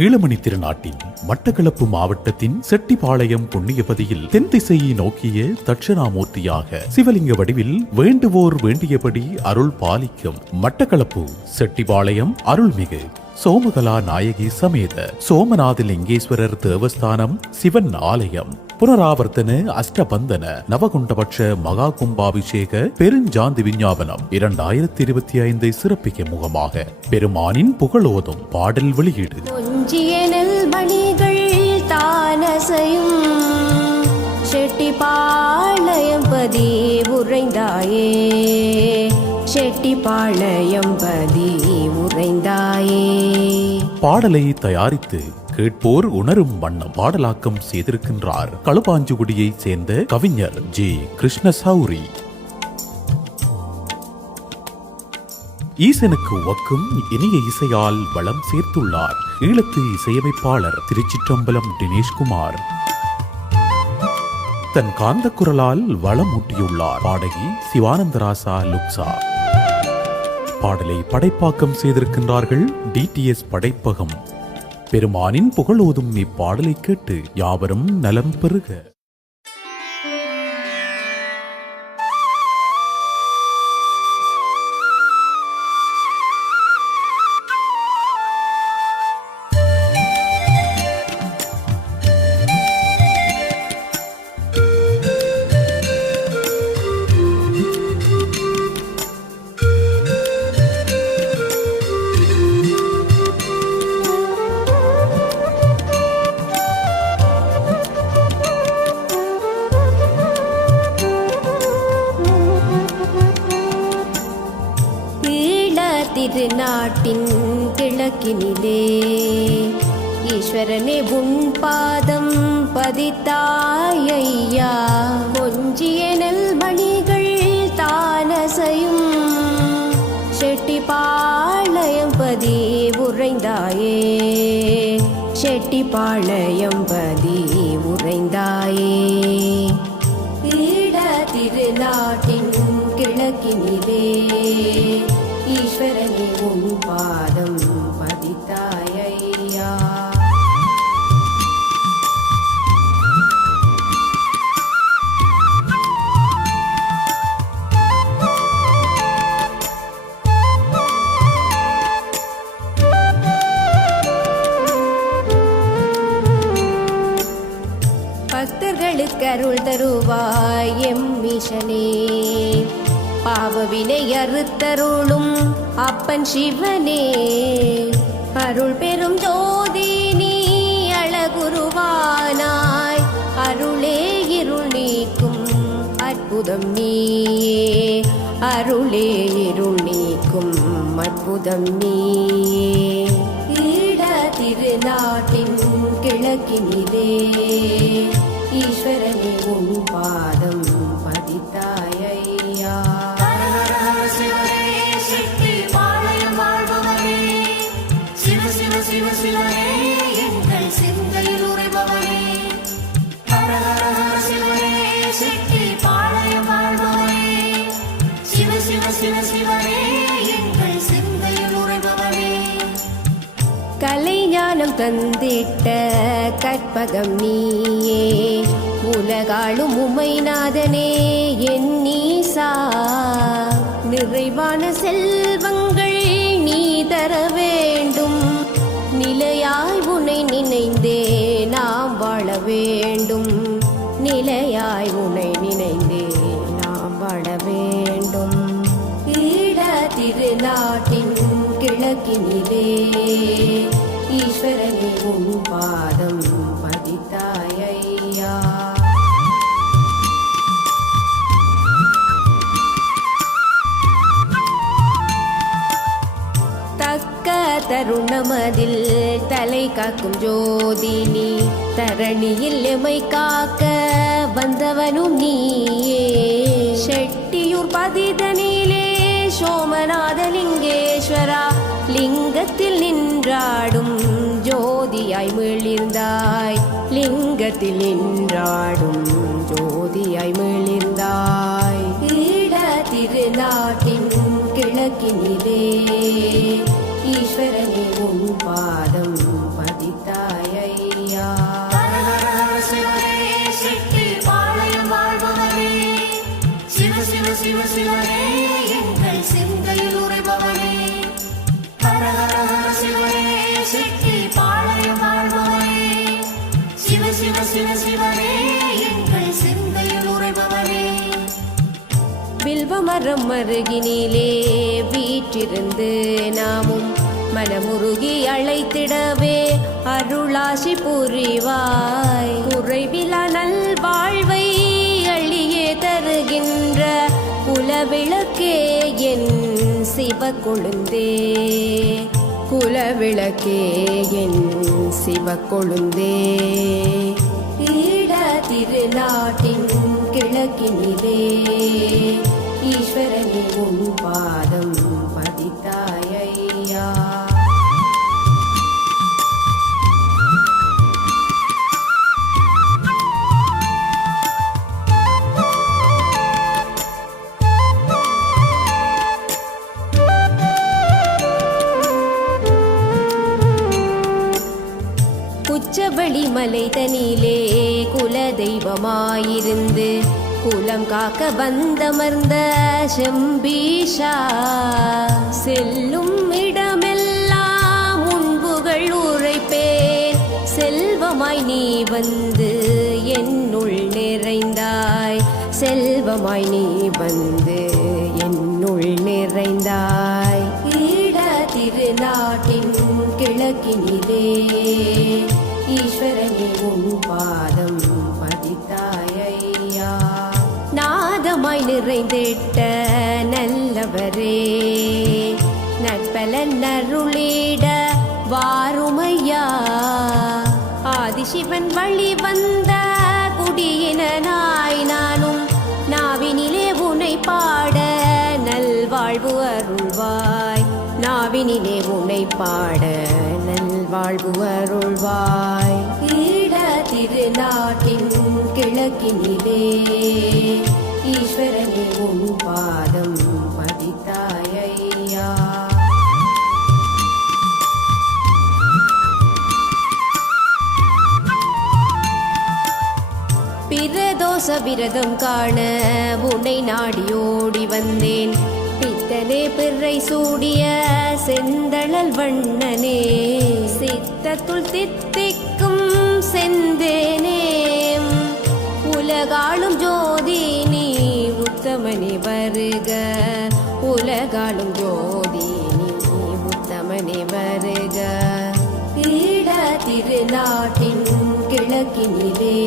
ஈழமணி திருநாட்டின் மட்டக்களப்பு மாவட்டத்தின் செட்டிபாளையம் புண்ணியபதியில் தென் திசையை நோக்கிய தட்சிணாமூர்த்தியாக சிவலிங்க வடிவில் வேண்டுவோர் வேண்டியபடி அருள் பாலிக்கும் மட்டக்களப்பு செட்டிபாளையம் அருள்மிகு சோமகலா நாயகி சமேத சோமநாதலிங்கேஸ்வரர் தேவஸ்தானம் சிவன் ஆலயம். புனராவர்த்தன அஷ்டபந்தன நவகுண்டபட்ச மகா கும்பாபிஷேக பெருஞ்சாந்தி விஞ்ஞாபனம் இரண்டாயிரத்தி இருபத்தி ஐந்தை சிறப்பிக்க முகமாக பெருமானின் புகழோதும் பாடல் வெளியீடு. கொஞ்சிய செட்டிப்பாளையம் பதி உறைந்தாயே செட்டிப்பாளையம் பதி உறைந்தாயே பாடலை தயாரித்து கேட்போர் உணரும் வண்ணம் பாடலாக்கம் செய்திருக்கின்றார். களுபாஞ்சுகுடியை சேர்ந்த கவிஞர் ஜி. கிருஷ்ணசௌரி. ஈசனுக்கு ஒக்கும் இனிய இசையால் வளம் சேர்த்துள்ளார். ஈழத்து இசையமைப்பாளர் திருச்சிற்றம்பலம் தினேஷ்குமார். தன் காந்த குரலால் வளமூட்டியுள்ளார் பாடகி சிவானந்தராசா லுக்ஸா பாடலை படைப்பாக்கம் செய்திருக்கின்றார்கள் டிடிஎஸ் படைப்பகம். பெருமானின் புகழோதும் இப்பாடலை கேட்டு யாவரும் நலம் பெறுக. நாட்டின் கிழக்கினிலே. ஈஸ்வரனே உன் பாதம் பதித்தாயையா கொஞ்சிய நெல்மணிகள் தானசையும். செட்டிப்பாளையம் பதி உறைந்தாயே. செட்டிப்பாளையம் பதி உறைந்தாயே. ஈழ திருநாட்டின் கிழக்கினிலே. ஈஸ்வரனே உன் பாதம் பதித்தாயையா பக்தர்களுக்கு அருள் தருவாய் எம் மிஷனே பாவவினை அறுத்தருளும் அப்பன் சிவனே. அருள் பெரும் ஜோதி நீ அழகுருவானாய். அருளே இருள் நீக்கும் அற்புதம் நீயே. அருளே இருள் நீக்கும் அற்புதம் நீயே. ஈழ திருநாட்டின் கிழக்கினிலே ஈஸ்வரனே உன் பாதம் ஞானம் தந்திட்ட கற்பகம் நீயே. உலகாளும் உமைநாதனே என் நீசா. நிறைவான செல்வங்கள் நீ தர வேண்டும். நிலையாய் உனை நினைந்தே நாம் வாழ வேண்டும். நிலையாய் உனை நினைந்தே நாம் வாழ வேண்டும். ஈழ திருநாட்டின் கிழக்கினிலே ஈஸ்வரனே உன் பாதம் பதித்தாயையா தக்க தருணமதில் தலை காக்கும் ஜோதினி தரணியில் எமை காக்க வந்தவனும் நீயே. செட்டியூர் பதிதனிலே சோமநாத லிங்கேஸ்வரா லிங்கத்தில் நின்றாடும் ஜோதியாய் மிளிர்ந்தாய் லிங்கத்தில் நின்றாடும் ஜோதியாய் மிளிர்ந்தாய் ஈழ திருநாட்டின் கிழக்கினிலே ஈஸ்வரனே உன் பாதம் வில்வமரம் அருகினிலே வீற்றிருந்து நாமும் மனமுருகி அழைத்திடவே அருளாசி புரிவாய். குறைவிலா நல்வாழ்வை அழியே தருகின்ற குலவிளக்கே என் சிவ கொழுந்தே குலவிளக்கே என் சிவ கொழுந்தே ஈட திருநாட்டின் கிழக்கினிலே ஈஸ்வரனே உன் பாதம் பதித்தாயையா உச்சபடி மலைதனிலே குல குலதெய்வமாயிருந்து குலம் காக்க வந்தமர்ந்த செம்பீஷா. செல்லும் இடமெல்லாம் உன்புகள் உரைப்பேன் செல்வமாய் நீ வந்து என்னுள் நிறைந்தாய். செல்வமாய் நீ வந்து என்னுள் நிறைந்தாய். ஈட திருநாட்டின் கிழக்கினிலே. ஈஸ்வரனே உன் பாதம் நாதமாய் நிறைந்திட்ட நல்லவரே. நற்பலன் நருளிட வாருமையா. ஆதிசிவன் வழி வந்த குடியினாய் நானும் நாவினிலே உனை பாட நல்வாழ்வு அருள்வாய். நாவினிலே உனை பாட நல்வாழ்வு அருள்வாய். ஈட திருநாட்டின் கிழக்கினிலே ஈஸ்வரனே உன் பாதம் பதித்தாயையா பிரதோஷ விரதம் காண உன்னை நாடி ஓடி வந்தேன். பித்தனே பிறை சூடிய செந்தளல் வண்ணனே. சித்தத்துள் தித்திக்கும் செந்தேனே. உலகாளும் ஜோதி உத்தமனி வருக. உலகாளும் ஜோதி நீ உத்தமனி வருக. ஈட திருநாட்டின் கிழக்கினிலே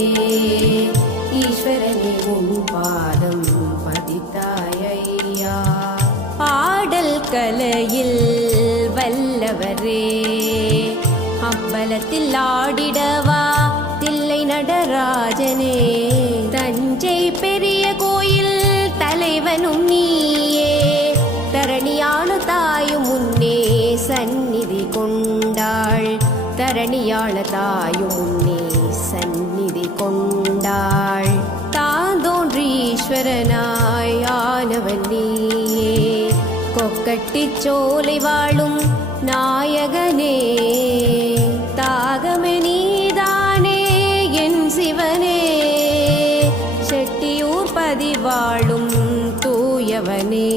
ஈஸ்வரனே உன் பாதம் பதித்தாயையா பாடல் கலையில் வல்லவரே அம்பலத்தில் ஆடிடவா தில்லை நடராஜனே. தலைவனும் நீயே தரணியான தாயும் முன்னே சந்நிதி கொண்டாள். தரணியாள தாயும் முன்னே சந்நிதி கொண்டாள். தாந்தோன்றீஸ்வரனாய் ஆனவன் நீயே. கொக்கட்டிச் சோலை வாழும் நாயகனே தூயவனே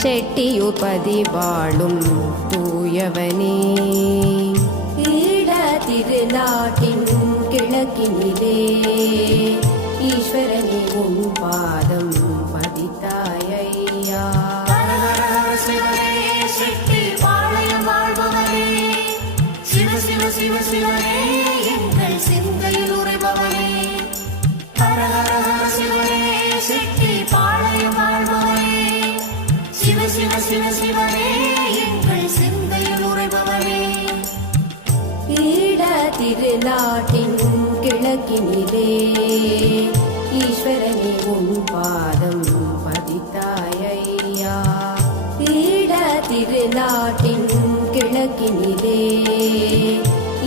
செட்டியூர் பதிவாழும் தூயவனே. ஈட திருநாட்டின் கிழக்கினிலே ஈஸ்வரனே உன் பாதம் பதித்தாயையா சிவ சிவ சிவனே எங்கள் சிந்தையில் உரைபவனே ஹர ஹர சிவ சிவனே எங்கள் சிந்தையில் உரைபவனே ஈட திருநாட்டின் கிழக்கினிலே ஈஸ்வரனே உன் பாதம் பதித்தாயையா ஈட திருநாட்டின் கிழக்கினிலே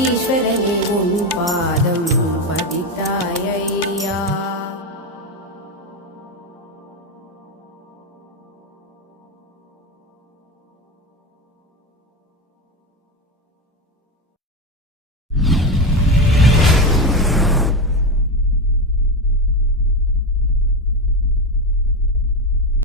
ஈஸ்வரனே உன் பாதம்